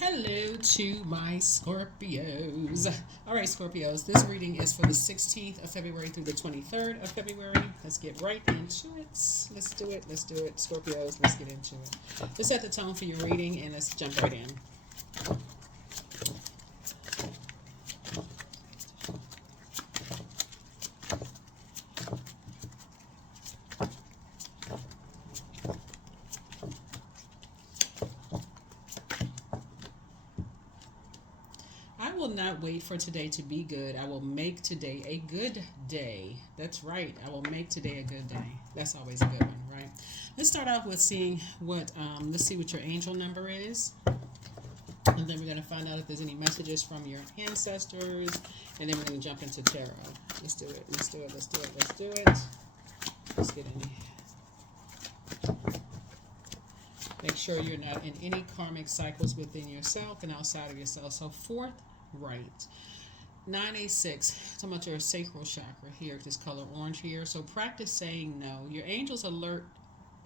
Hello to my Scorpios. All right, Scorpios, this reading is for the 16th of February through the 23rd of February. Let's get right into it. Let's do it. Let's do it. Scorpios, let's get into it. Let's set the tone for your reading and let's jump right in. I will not wait for today to be good. I will make today a good day. That's right. I will make today a good day. That's always a good one, right? Let's start off with seeing what, let's see what your angel number is. And then we're going to find out if there's any messages from your ancestors. And then we're going to jump into tarot. Let's do it. Let's do it. Let's do it. Let's do it. Let's get in. Make sure you're not in any karmic cycles within yourself and outside of yourself. So fourth, right. 986, talking about your sacral chakra here, this color orange here. So practice saying no. Your angels alert,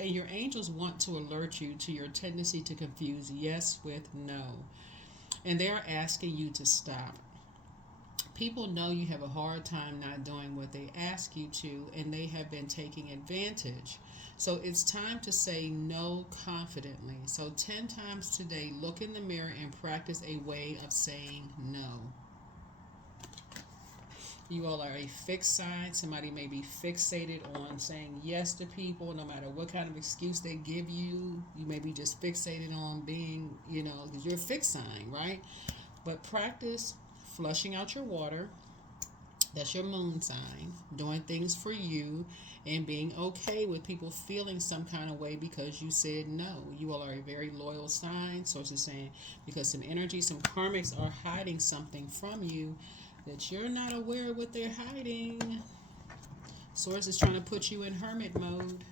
and your angels want to alert you to your tendency to confuse yes with no. And they're asking you to stop. People know you have a hard time not doing what they ask you to, and they have been taking advantage. So it's time to say no confidently. So 10 times today, look in the mirror and practice a way of saying no. You all are a fixed sign. Somebody may be fixated on saying yes to people, no matter what kind of excuse they give you. You may be just fixated on being, because you're a fixed sign, right? But practice flushing out your water. That's your moon sign. Doing things for you and being okay with people feeling some kind of way because you said no. You all are a very loyal sign. Sources saying because some energy, some karmics are hiding something from you that you're not aware of what they're hiding. Source is trying to put you in hermit mode.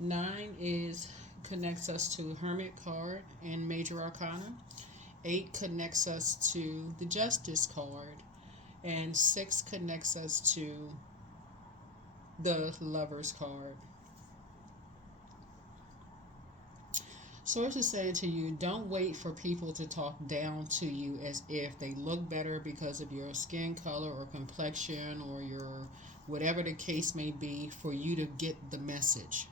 9 is connects us to Hermit card and Major Arcana. 8 connects us to the Justice card. And 6 connects us to the Lover's card. Source is saying to you, don't wait for people to talk down to you as if they look better because of your skin color or complexion or your whatever the case may be for you to get the message.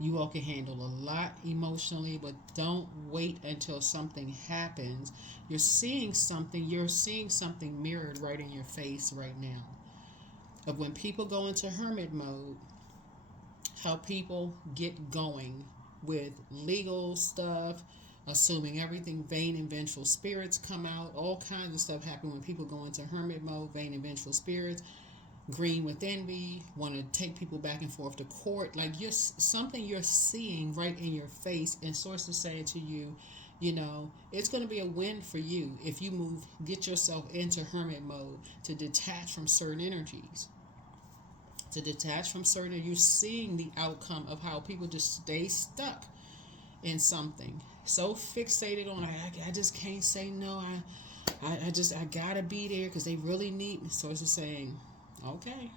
You all can handle a lot emotionally, but don't wait until something happens. You're seeing something mirrored right in your face right now. Of when people go into hermit mode, how people get going with legal stuff, assuming everything, vain and vengeful spirits come out, all kinds of stuff happen when people go into hermit mode, vain and vengeful spirits. Green with envy, want to take people back and forth to court. Like something you're seeing right in your face, and sources saying to you, it's going to be a win for you if you get yourself into hermit mode to detach from certain energies. You're seeing the outcome of how people just stay stuck in something. So fixated on, I just can't say no. I gotta be there because they really need me. Sources saying, okay.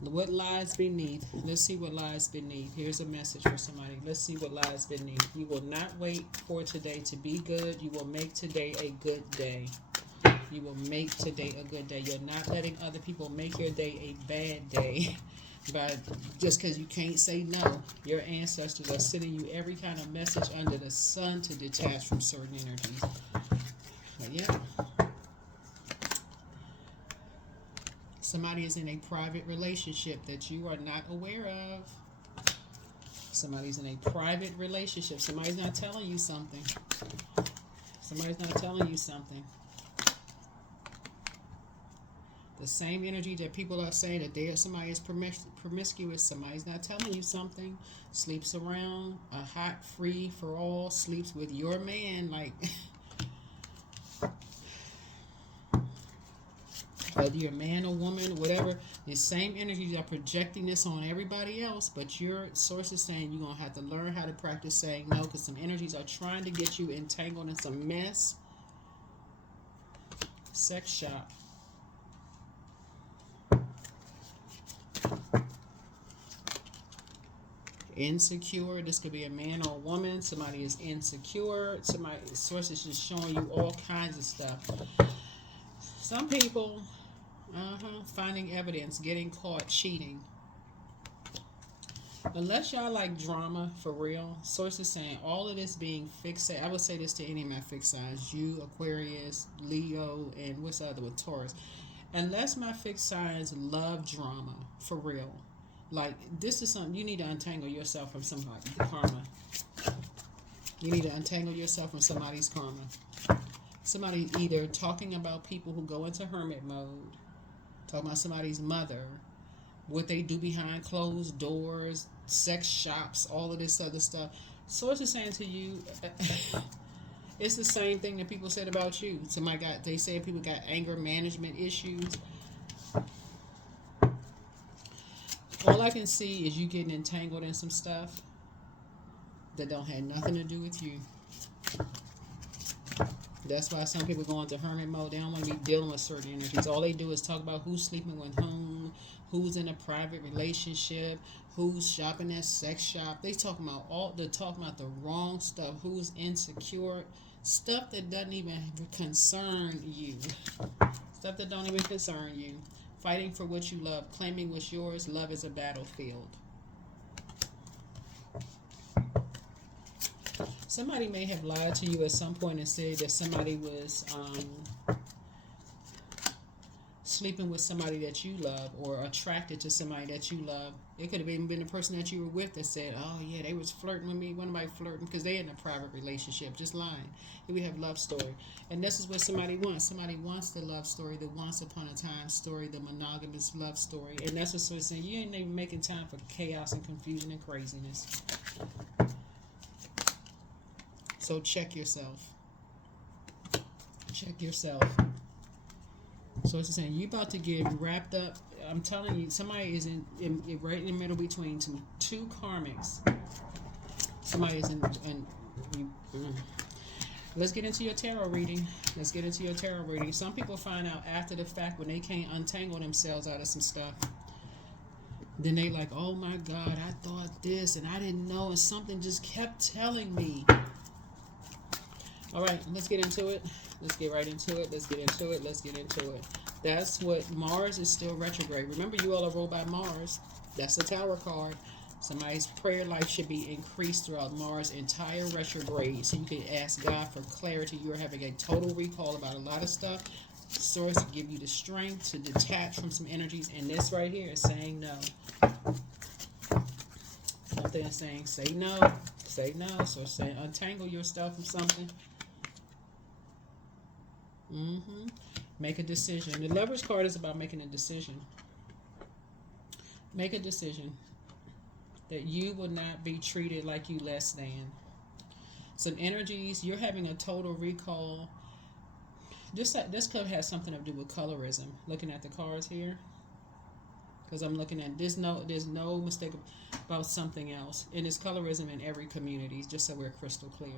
What lies beneath? Let's see what lies beneath. Here's a message for somebody. Let's see what lies beneath. You will not wait for today to be good. You will make today a good day. You will make today a good day. You're not letting other people make your day a bad day. But just because you can't say no, your ancestors are sending you every kind of message under the sun to detach from certain energies. But yeah. Somebody is in a private relationship that you are not aware of. Somebody's in a private relationship. Somebody's not telling you something. The same energy that people are saying that somebody is promiscuous, somebody's not telling you something. Sleeps around, a hot free for all, sleeps with your man, like whether you're a man or woman, whatever, the same energies are projecting this on everybody else, but your source is saying you're going to have to learn how to practice saying no because some energies are trying to get you entangled in some mess. Sex shop. insecure. This could be a man or a woman. Somebody is insecure. Somebody, source is just showing you all kinds of stuff. Some people, finding evidence, getting caught cheating. Unless y'all like drama for real, source is saying all of this being fixated. I would say this to any of my fixed signs, you, Aquarius, Leo, and what's the other one, Taurus. Unless my fixed signs love drama for real, like this is something you need to untangle yourself from somebody's karma. You need to untangle yourself from somebody's karma. Somebody either talking about people who go into hermit mode, talking about somebody's mother, what they do behind closed doors, sex shops, all of this other stuff. Source is saying to you, it's the same thing that people said about you. They said people got anger management issues. All I can see is you getting entangled in some stuff that don't have nothing to do with you. That's why some people go into hermit mode. They don't want to be dealing with certain energies. All they do is talk about who's sleeping with whom, who's in a private relationship, who's shopping at sex shop. They're talking about the wrong stuff. Who's insecure, stuff that doesn't even concern you. Stuff that don't even concern you. Fighting for what you love, claiming what's yours. Love is a battlefield. Somebody may have lied to you at some point and said that somebody was sleeping with somebody that you love or attracted to somebody that you love. It could have even been the person that you were with that said, oh yeah, they was flirting with me. When am I flirting? Because they're in a private relationship, just lying. Here we have love story. And this is what somebody wants. Somebody wants the love story, the once upon a time story, the monogamous love story. And that's what sort of saying, you ain't even making time for chaos and confusion and craziness. So check yourself. Check yourself. So it's saying you about to get wrapped up. I'm telling you, somebody is right in the middle between two karmics. Somebody is Let's get into your tarot reading. Some people find out after the fact when they can't untangle themselves out of some stuff. Then they like, oh my God, I thought this and I didn't know, and something just kept telling me. All right, let's get into it. Let's get right into it. Let's get into it. That's what Mars is still retrograde. Remember, you all are ruled by Mars. That's the Tower card. Somebody's prayer life should be increased throughout Mars' entire retrograde. So you can ask God for clarity. You're having a total recall about a lot of stuff. Source to give you the strength to detach from some energies. And this right here is saying no. Something is saying say no. Say no. So it's saying untangle yourself from something. Make a decision. The Lover's card is about making a decision. Make a decision that you will not be treated like you less than. Some energies, you're having a total recall. This could have something to do with colorism. Looking at the cards here, because I'm looking at there's no mistake about something else, and it's colorism in every community. Just so we're crystal clear.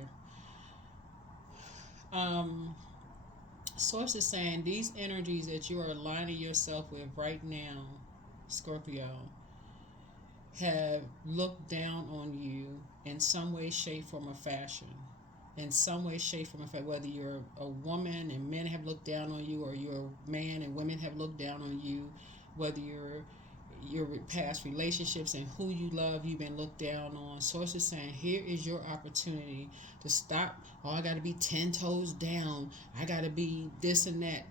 Source is saying these energies that you are aligning yourself with right now, Scorpio, have looked down on you in some way, shape, form, or fashion. In some way, shape, form, or fashion. Whether you're a woman and men have looked down on you, or you're a man and women have looked down on you, whether your past relationships and who you love, you've been looked down on. Source is saying, here is your opportunity to stop. Oh, I got to be 10 toes down. I got to be this and that.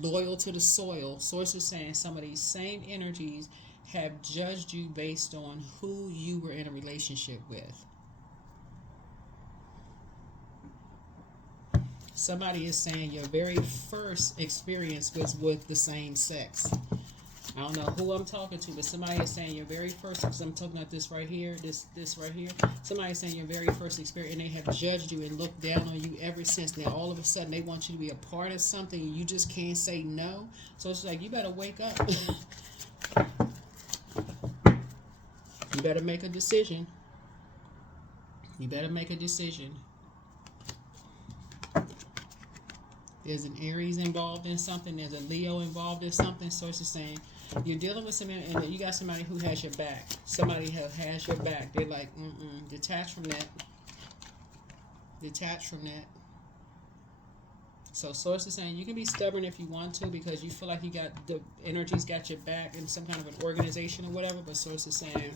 Loyal to the soil. Source is saying some of these same energies have judged you based on who you were in a relationship with. Somebody is saying your very first experience was with the same sex. I don't know who I'm talking to, but somebody is saying your very first, because I'm talking about this right here, this right here. Somebody is saying your very first experience, and they have judged you and looked down on you ever since. Now all of a sudden they want you to be a part of something and you just can't say no. So it's like, you better wake up. You better make a decision. There's an Aries involved in something. There's a Leo involved in something. Source is saying You're dealing with somebody, and you got somebody who has your back. Somebody who has your back. They're like, detach from that. Detach from that. So source is saying you can be stubborn if you want to because you feel like you got the energy's got your back in some kind of an organization or whatever. But source is saying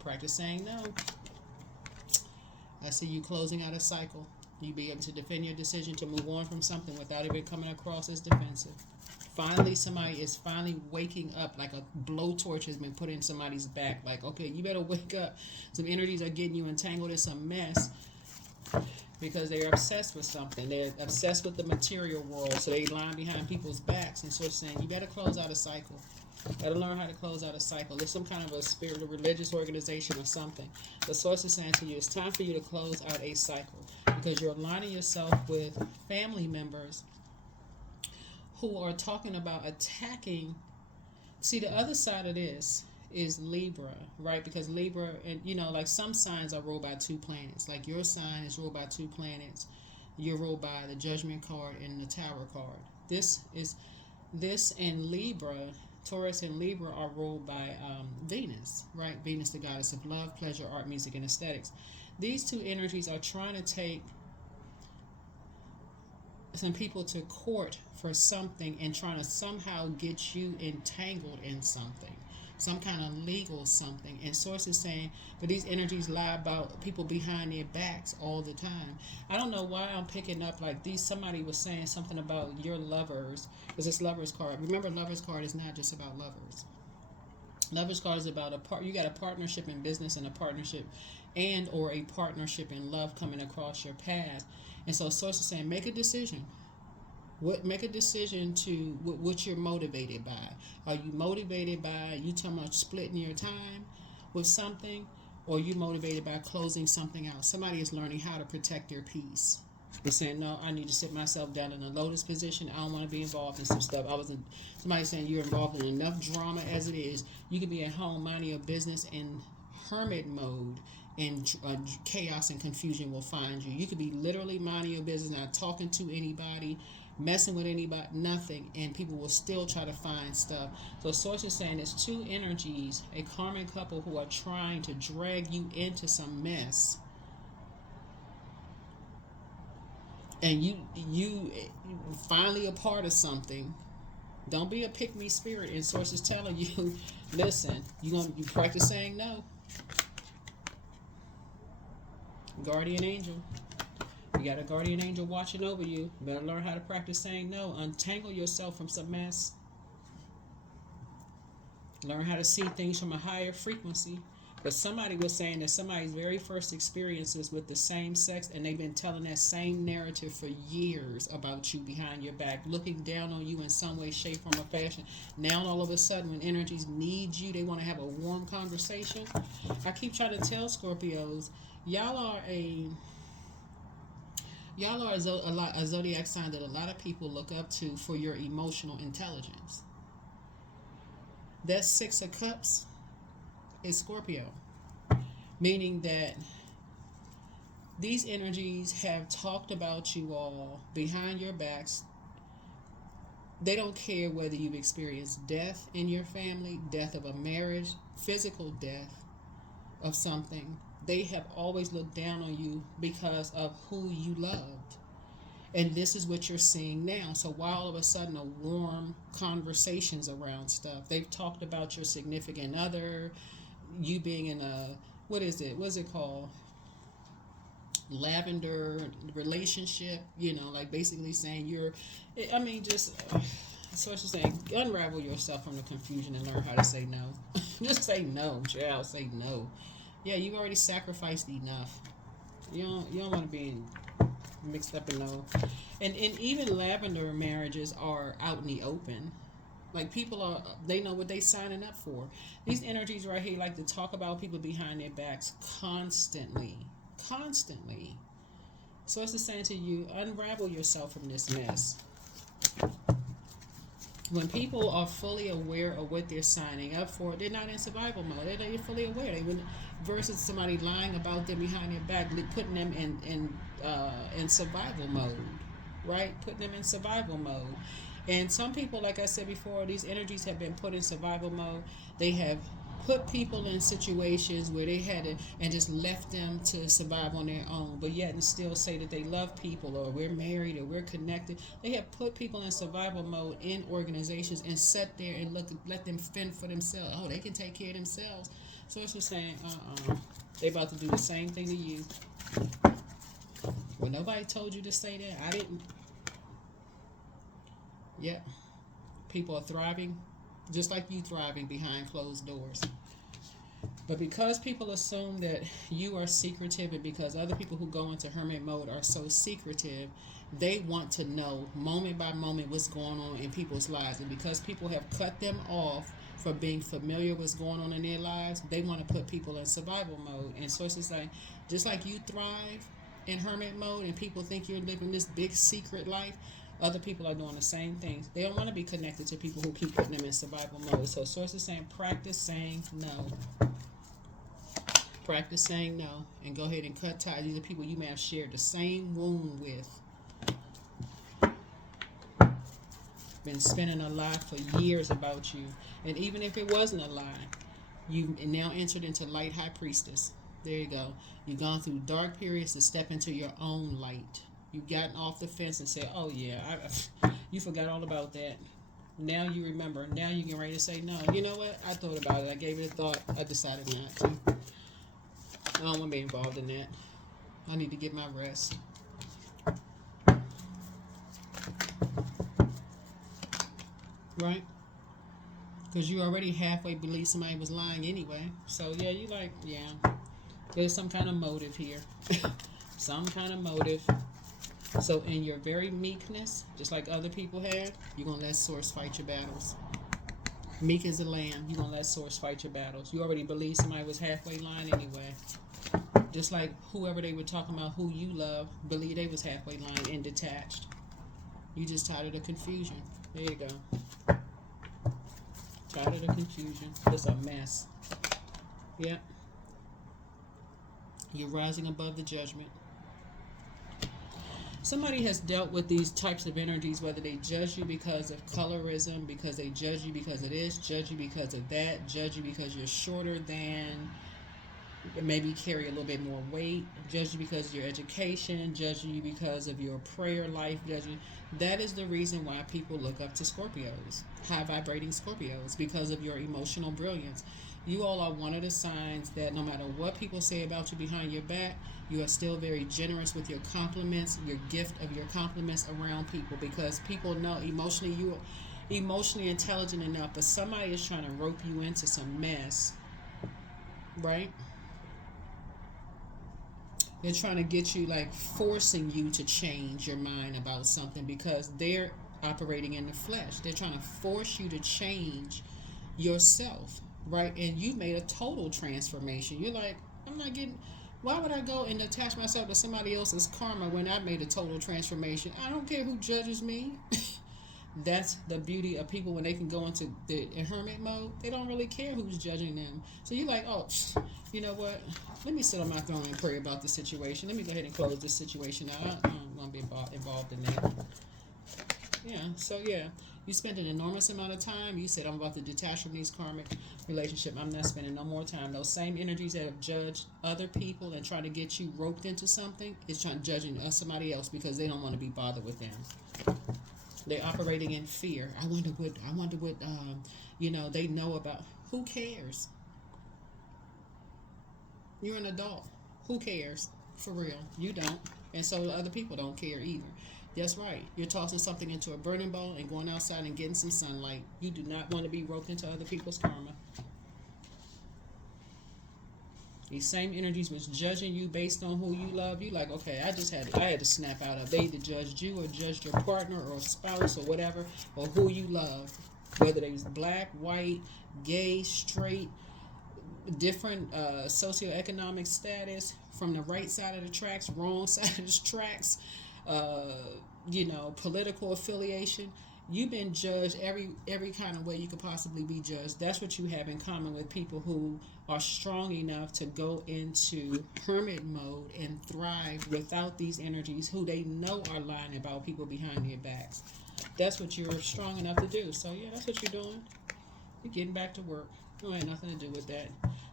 practice saying no. I see you closing out a cycle. You be able to defend your decision to move on from something without even coming across as defensive. Finally, somebody is finally waking up, like a blowtorch has been put in somebody's back. Like, okay, you better wake up. Some energies are getting you entangled in some mess because they're obsessed with something. They're obsessed with the material world, so they line behind people's backs and sort of saying, you better close out a cycle. Better learn how to close out a cycle. There's some kind of a spiritual religious organization or something. The source is saying to you, it's time for you to close out a cycle because you're aligning yourself with family members who are talking about attacking. See, the other side of this is Libra, right? Because Libra, and like some signs are ruled by two planets. Like your sign is ruled by two planets. You're ruled by the Judgment card and the Tower card. This and Libra, Taurus and Libra are ruled by Venus, right? Venus, the goddess of love, pleasure, art, music, and aesthetics. These two energies are trying to take some people to court for something and trying to somehow get you entangled in something, some kind of legal something. And source is saying, but these energies lie about people behind their backs all the time. I don't know why I'm picking up like these. Somebody was saying something about your lovers, because this lovers card. Remember, lovers card is not just about lovers. Lovers card is about you got a partnership in business and a partnership and or a partnership in love coming across your path. And so source is saying make a decision. Make a decision to what you're motivated by. Are you motivated by you talking about splitting your time with something, or are you motivated by closing something out? Somebody is learning how to protect their peace. They're saying, no, I need to sit myself down in a lotus position. I don't want to be involved in some stuff. Somebody saying you're involved in enough drama as it is. You can be at home minding your business in hermit mode, and chaos and confusion will find you. You could be literally minding your business, not talking to anybody, messing with anybody, nothing, and people will still try to find stuff. So source is saying there's two energies, a karmic couple who are trying to drag you into some mess. And you finally a part of something. Don't be a pick-me spirit. And source is telling you, listen, you practice saying no. Guardian angel. You got a guardian angel watching over you. You better learn how to practice saying no. Untangle yourself from some mess. Learn how to see things from a higher frequency. But somebody was saying that somebody's very first experiences with the same sex, and they've been telling that same narrative for years about you behind your back, looking down on you in some way, shape, form, or fashion. Now all of a sudden, when energies need you, they want to have a warm conversation. I keep trying to tell Scorpios, y'all are a zodiac sign that a lot of people look up to for your emotional intelligence. That Six of Cups is Scorpio, meaning that these energies have talked about you all behind your backs. They don't care whether you've experienced death in your family, death of a marriage, physical death of something. They have always looked down on you because of who you loved. And this is what you're seeing now. So why all of a sudden a warm conversations around stuff? They've talked about your significant other, you being in a, what's it called? Lavender relationship, like basically saying so it's just saying, unravel yourself from the confusion and learn how to say no. Just say no, child, say no. Yeah, you've already sacrificed enough. You don't want to be mixed up in no. And even lavender marriages are out in the open. Like people they know what they signing up for. These energies right here like to talk about people behind their backs constantly. So it's just saying to you, unravel yourself from this mess. When people are fully aware of what they're signing up for, they're not in survival mode. They're fully aware. Versus somebody lying about them behind their back, putting them in survival mode, right? Putting them in survival mode. And some people, like I said before, these energies have been put in survival mode. They have put people in situations where they had it and just left them to survive on their own, but yet and still say that they love people or we're married or we're connected. They have put people in survival mode in organizations and sat there and let them fend for themselves. Oh, they can take care of themselves. So it's just saying, they about to do the same thing to you. Well, nobody told you to say that. I didn't. Yeah. People are thriving just like you thriving behind closed doors. But because people assume that you are secretive and because other people who go into hermit mode are so secretive, they want to know moment by moment what's going on in people's lives. And because people have cut them off from being familiar with what's going on in their lives, they want to put people in survival mode. And so it's just like, just like you thrive in hermit mode and people think you're living this big secret life, other people are doing the same things. They don't want to be connected to people who keep putting them in survival mode. So Source is saying practice saying no. Practice saying no and go ahead and cut ties. These are people you may have shared the same wound with. Been spinning a lie for years about you. And even if it wasn't a lie, you've now entered into light high priestess. There you go. You've gone through dark periods to step into your own light. You've gotten off the fence and said, oh yeah, you forgot all about that. Now you remember. Now you get ready to say no. You know what? I thought about it. I gave it a thought. I decided not to. I don't want to be involved in that. I need to get my rest. Right? Because you already halfway believe somebody was lying anyway. So yeah, you like, yeah. There's some kind of motive here. Some kind of motive. So in your very meekness, just like other people have, you're going to let Source fight your battles. Meek as a lamb, you're going to let Source fight your battles. You already believe somebody was halfway lying anyway. Just like whoever they were talking about, who you love, believe they was halfway lying and detached. You just tired of the confusion. There you go. Tired of the confusion. It's a mess. Yep. You're rising above the judgment. Somebody has dealt with these types of energies, whether they judge you because of colorism, because they judge you because of this, judge you because of that, judge you because you're shorter than, maybe carry a little bit more weight, judge you because of your education, judge you because of your prayer life, judge you. That is the reason why people look up to Scorpios, high vibrating Scorpios, because of your emotional brilliance. You all are one of the signs that no matter what people say about you behind your back, you are still very generous with your compliments, your gift of your compliments around people, because people know emotionally you are emotionally intelligent enough, but somebody is trying to rope you into some mess, right? They're trying to get you, like forcing you to change your mind about something because they're operating in the flesh. They're trying to force you to change yourself, right? And you made a total transformation. You're like, I'm not getting, why would I go and attach myself to somebody else's karma when I made a total transformation? I don't care who judges me. That's the beauty of people when they can go into the hermit mode. They don't really care who's judging them. So you're like, oh, you know what? Let me sit on my throne and pray about the situation. Let me go ahead and close this situation out. I'm going to be involved in that. Yeah, so yeah. You spent an enormous amount of time. You said, I'm about to detach from these karmic relationship. I'm not spending no more time. Those same energies that have judged other people and trying to get you roped into something is trying to judge somebody else because they don't want to be bothered with them. They're operating in fear. I wonder what they know about. Who cares? You're an adult. Who cares? For real. You don't. And so other people don't care either. That's right. You're tossing something into a burning bowl and going outside and getting some sunlight. You do not want to be roped into other people's karma. These same energies was judging you based on who you love. You like, okay, I had to snap out of. They either judged you or judged your partner or spouse or whatever, or who you love. Whether they was black, white, gay, straight, different socioeconomic status, from the right side of the tracks, wrong side of the tracks, political affiliation. You've been judged every kind of way you could possibly be judged. That's what you have in common with people who are strong enough to go into hermit mode and thrive without these energies, who they know are lying about people behind their backs. That's what you're strong enough to do. So yeah, that's what you're doing. You're getting back to work. You ain't nothing to do with that.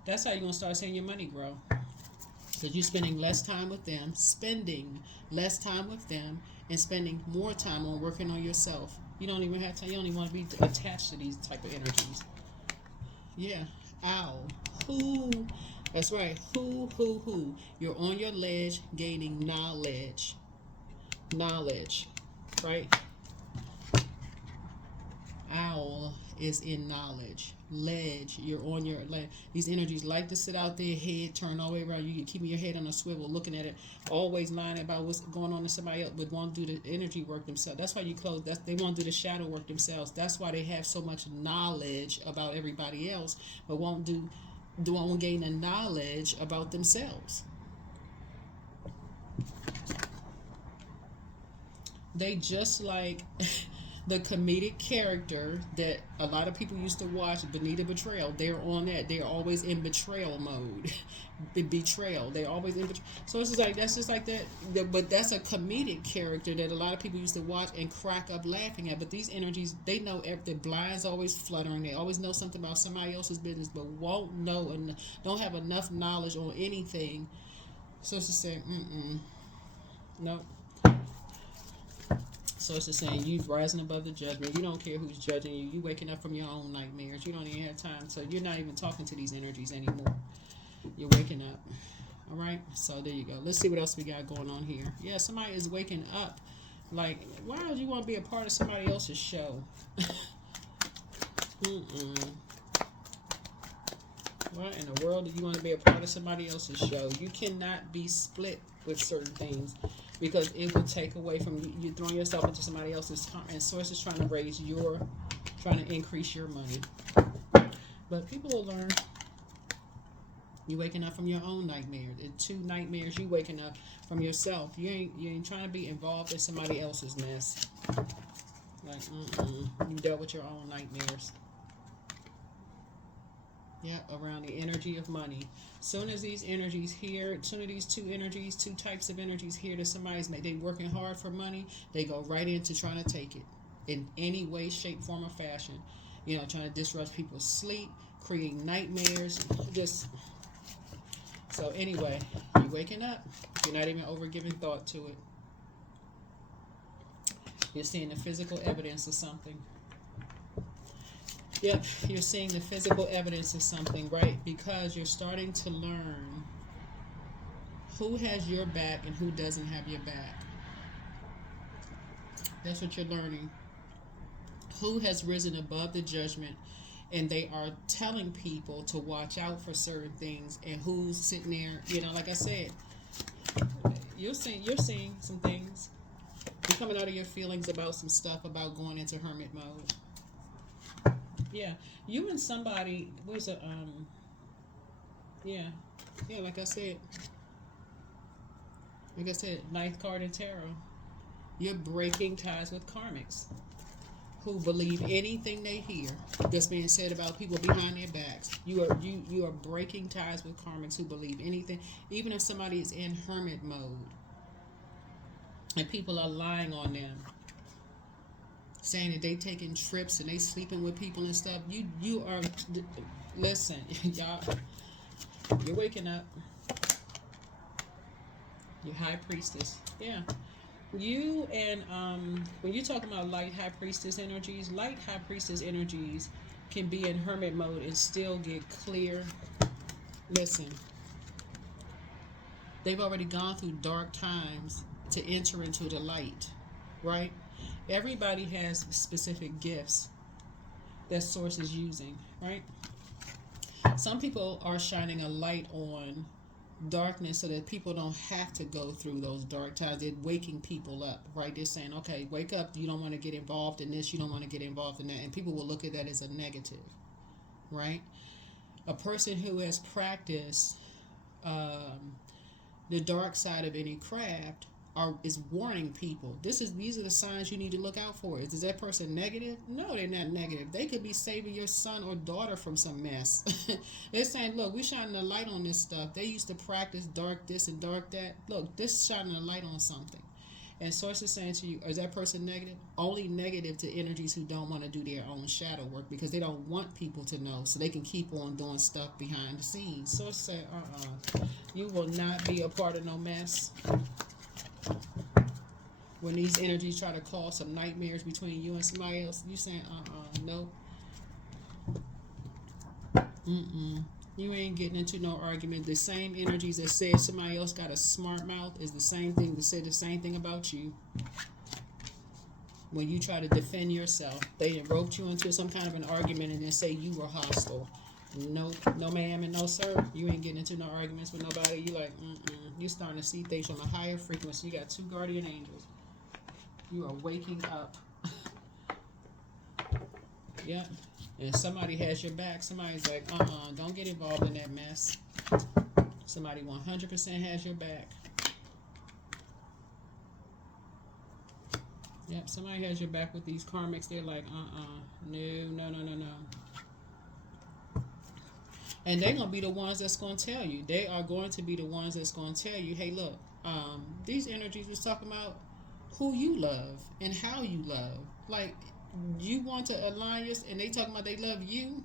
That's how you're gonna start seeing your money grow. Because you're spending less time with them, spending less time with them, and spending more time on working on yourself. You don't even have time. You don't even want to be attached to these type of energies. Yeah. Ow. Who? That's right. Who? You're on your ledge, gaining knowledge. Knowledge. Right? Owl is in knowledge. Ledge, you're on your ledge. These energies like to sit out there, head turn all the way around. You keeping your head on a swivel, looking at it, always lying about what's going on in somebody else, but won't do the energy work themselves. That's why you close. They won't do the shadow work themselves. That's why they have so much knowledge about everybody else, but won't gain the knowledge about themselves. They just like the comedic character that a lot of people used to watch, Benita Betrayal. They're on that. They're always in betrayal mode. Betrayal. They're always in betrayal. So it's just like that's just like that. But that's a comedic character that a lot of people used to watch and crack up laughing at. But these energies, they know the blinds always fluttering. They always know something about somebody else's business, but won't know and don't have enough knowledge on anything. So it's just saying, no. So it's just saying you rising above the judgment. You don't care who's judging you. You waking up from your own nightmares. You don't even have time. So you're not even talking to these energies anymore. You're waking up. All right. So there you go. Let's see what else we got going on here. Yeah, somebody is waking up. Like, why would you want to be a part of somebody else's show? Why in the world do you want to be a part of somebody else's show? You cannot be split with certain things because it will take away from you. You're throwing yourself into somebody else's time, and source is trying to trying to increase your money. But people will learn. You waking up from your own nightmares. In two nightmares, you waking up from yourself. You ain't trying to be involved in somebody else's mess. Like, you dealt with your own nightmares. Yeah, around the energy of money. Soon as these energies here, soon as these two types of energies here that somebody's made, they working hard for money, they go right into trying to take it in any way, shape, form, or fashion. Trying to disrupt people's sleep, create nightmares, just so anyway, you're waking up. You're not even over giving thought to it. You're seeing the physical evidence of something. Yep, you're seeing the physical evidence of something, right? Because you're starting to learn who has your back and who doesn't have your back. That's what you're learning. Who has risen above the judgment and they are telling people to watch out for certain things, and who's sitting there, like I said, you're seeing some things. You're coming out of your feelings about some stuff about going into hermit mode. Yeah, you and somebody was yeah, like I said, ninth card in tarot. You're breaking ties with karmics who believe anything they hear that's being said about people behind their backs. You are breaking ties with karmics who believe anything, even if somebody is in hermit mode and people are lying on them, saying that they taking trips and they sleeping with people and stuff. You are listen, y'all. You're waking up. You're high priestess. Yeah. You and when you're talking about light high priestess energies can be in hermit mode and still get clear. Listen, they've already gone through dark times to enter into the light, right? Everybody has specific gifts that source is using, right? Some people are shining a light on darkness so that people don't have to go through those dark times. They're waking people up, right? They're saying, okay, wake up. You don't want to get involved in this. You don't want to get involved in that. And people will look at that as a negative, right? A person who has practiced the dark side of any craft is warning people. These are the signs you need to look out for. Is that person negative? No, they're not negative. They could be saving your son or daughter from some mess. They're saying, look, we're shining a light on this stuff. They used to practice dark this and dark that. Look, this is shining a light on something. And source is saying to you, is that person negative? Only negative to energies who don't want to do their own shadow work because they don't want people to know, so they can keep on doing stuff behind the scenes. Source said, you will not be a part of no mess. When these energies try to cause some nightmares between you and somebody else, you saying, no. You ain't getting into no argument. The same energies that said somebody else got a smart mouth is the same thing that said the same thing about you. When you try to defend yourself, they roped you into some kind of an argument and then say you were hostile. No, no ma'am and no sir. You ain't getting into no arguments with nobody. You like, You starting to see things on a higher frequency. You got 2 guardian angels. You are waking up. Yep. And somebody has your back. Somebody's like, don't get involved in that mess. Somebody 100% has your back. Yep, somebody has your back with these karmics. They're like, no. And they're going to be the ones that's going to tell you. They are going to be the ones that's going to tell you, hey, look, these energies was talking about who you love and how you love. Like, you want to align yourself, and they talking about they love you.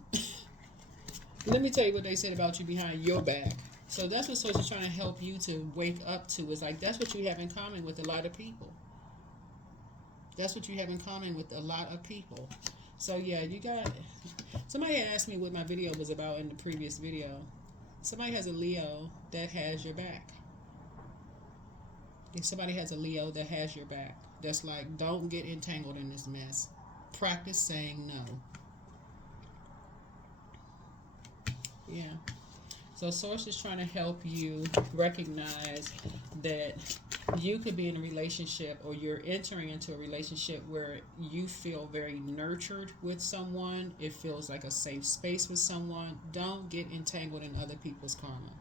Let me tell you what they said about you behind your back. So that's what Source is trying to help you to wake up to. Is like, that's what you have in common with a lot of people. That's what you have in common with a lot of people. So yeah, you got, somebody had asked me what my video was about in the previous video. Somebody has a Leo that has your back. If somebody has a Leo that has your back, that's like, don't get entangled in this mess. Practice saying no. Yeah. So Source is trying to help you recognize that you could be in a relationship, or you're entering into a relationship where you feel very nurtured with someone. It feels like a safe space with someone. Don't get entangled in other people's karma.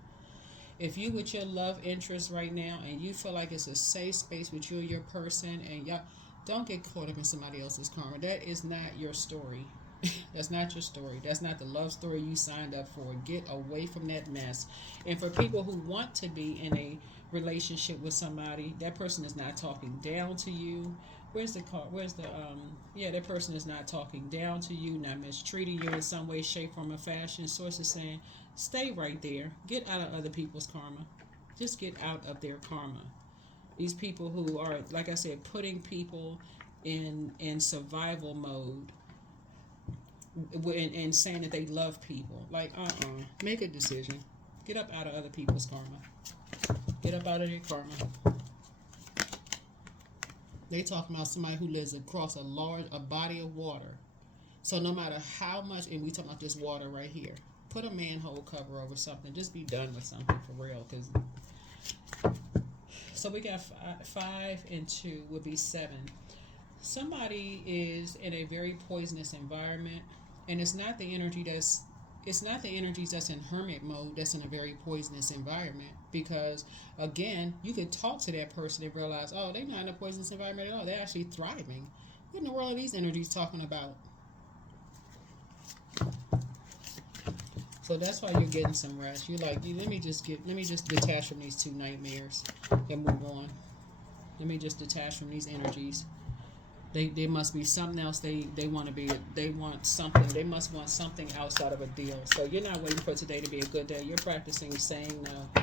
If you with your love interest right now and you feel like it's a safe space with you and your person, and y'all, don't get caught up in somebody else's karma. That is not your story. That's not your story. That's not the love story you signed up for. Get away from that mess. And for people who want to be in a relationship with somebody, that person is not talking down to you. Where's the car? That person is not talking down to you, not mistreating you in some way, shape, form, or fashion. Source is saying, stay right there. Get out of other people's karma. Just get out of their karma. These people who are, like I said, putting people in survival mode and saying that they love people. Like, make a decision. Get up out of other people's karma. Get up out of their karma. They talking about somebody who lives across a body of water. So no matter how much, and we talking about this water right here, put a manhole cover over something. Just be done with something for real. So we got 5 and 2 would be 7. Somebody is in a very poisonous environment, and it's not the energies that's in hermit mode that's in a very poisonous environment. Because again, you could talk to that person and realize, oh, they're not in a poisonous environment at all. They're actually thriving. What in the world are these energies talking about? So that's why you're getting some rest. You're like, let me just detach from these 2 nightmares and move on. Let me just detach from these energies. There must be something else they want something. They must want something outside of a deal. So you're not waiting for today to be a good day. You're practicing saying no.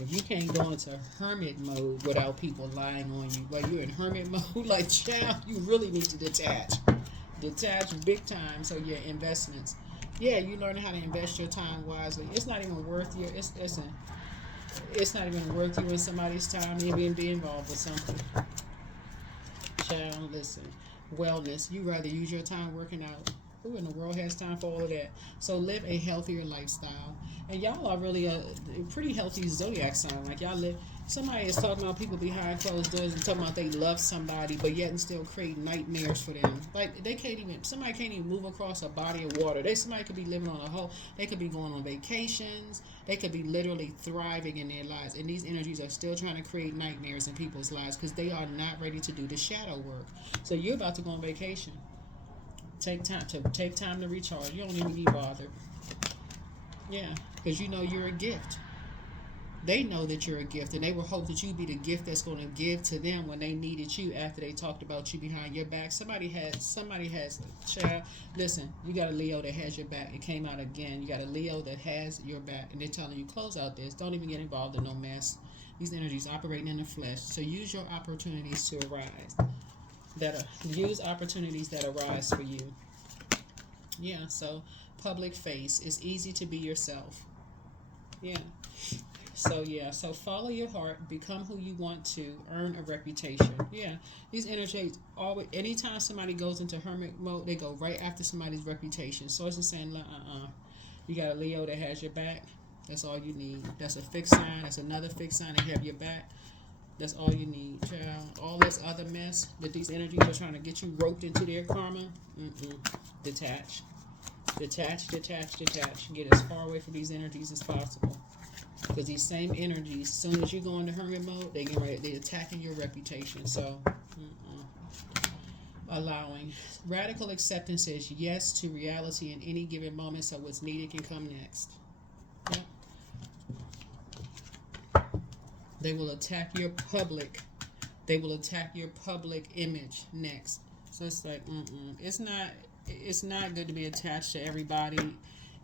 If you can't go into hermit mode without people lying on you, but you're in hermit mode, like, child, you really need to detach. Detach big time. So your investments. Yeah, you learn how to invest your time wisely. It's not even worth your, it's not even worth you and somebody's time even be involved with something. Child, listen. Wellness. You rather use your time working out. Who in the world has time for all of that? So live a healthier lifestyle. And y'all are really a pretty healthy Zodiac sign. Like, y'all live. Somebody is talking about people behind closed doors and talking about they love somebody, but yet and still create nightmares for them. Like, somebody can't even move across a body of water. Somebody could be living on they could be going on vacations. They could be literally thriving in their lives. And these energies are still trying to create nightmares in people's lives because they are not ready to do the shadow work. So you're about to go on vacation. Take time to recharge. You don't even be bothered. Yeah, because you know you're a gift. They know that you're a gift, and they will hope that you be the gift that's going to give to them when they needed you after they talked about you behind your back. Somebody has, child. Listen, you got a Leo that has your back. It came out again. You got a Leo that has your back, and they're telling you, close out this. Don't even get involved in no mess. These energies operating in the flesh. So use your opportunities to arise. Use opportunities that arise for you. Yeah, so public face. It's easy to be yourself. Yeah. So yeah, so follow your heart, become who you want to, earn a reputation. Yeah, these energies always. Anytime somebody goes into hermit mode, they go right after somebody's reputation. So it's just saying, you got a Leo that has your back. That's all you need. That's a fixed sign. That's another fixed sign. They have your back. That's all you need, child. All this other mess that these energies are trying to get you roped into their karma. Detach, detach, detach, detach. Get as far away from these energies as possible. Because these same energies, as soon as you go into hermit mode, they're attacking your reputation. So, allowing radical acceptance is yes to reality in any given moment. So what's needed can come next. Yep. They will attack your public. They will attack your public image next. So it's like, it's not. It's not good to be attached to everybody.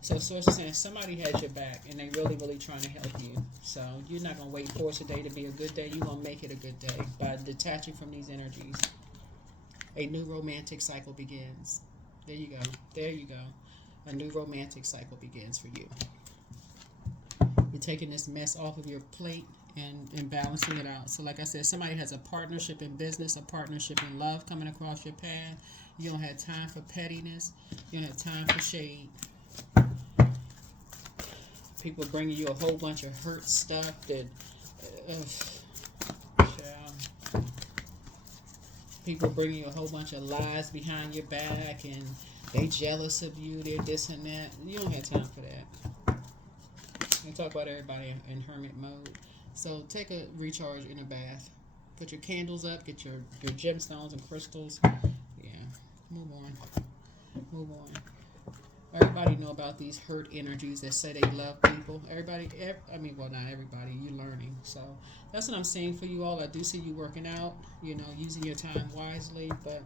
So source is saying somebody has your back and they really, really trying to help you. So you're not going to wait for today to be a good day. You're going to make it a good day by detaching from these energies. A new romantic cycle begins. There you go. There you go. A new romantic cycle begins for you. You're taking this mess off of your plate and balancing it out. So like I said, somebody has a partnership in business, a partnership in love coming across your path. You don't have time for pettiness. You don't have time for shade. People bringing you a whole bunch of hurt stuff that, people bringing you a whole bunch of lies behind your back, and they jealous of you. They're this and that. You don't have time for that. We talk about everybody in hermit mode. So take a recharge in a bath. Put your candles up. Get your gemstones and crystals. Yeah, move on. Move on. Everybody know about these hurt energies that say they love people. Not everybody. You're learning. So that's what I'm saying for you all. I do see you working out, using your time wisely, but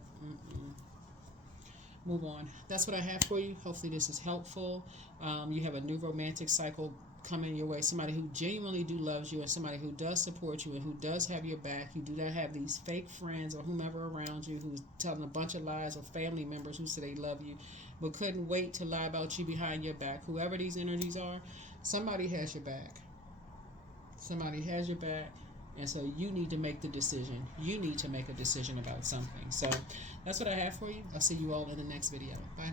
move on. That's what I have for you. Hopefully this is helpful. You have a new romantic cycle coming your way. Somebody who genuinely do loves you and somebody who does support you and who does have your back. You do not have these fake friends or whomever around you who's telling a bunch of lies, or family members who say they love you but couldn't wait to lie about you behind your back. Whoever these energies are, somebody has your back. Somebody has your back. And so you need to make the decision. You need to make a decision about something. So that's what I have for you. I'll see you all in the next video. Bye.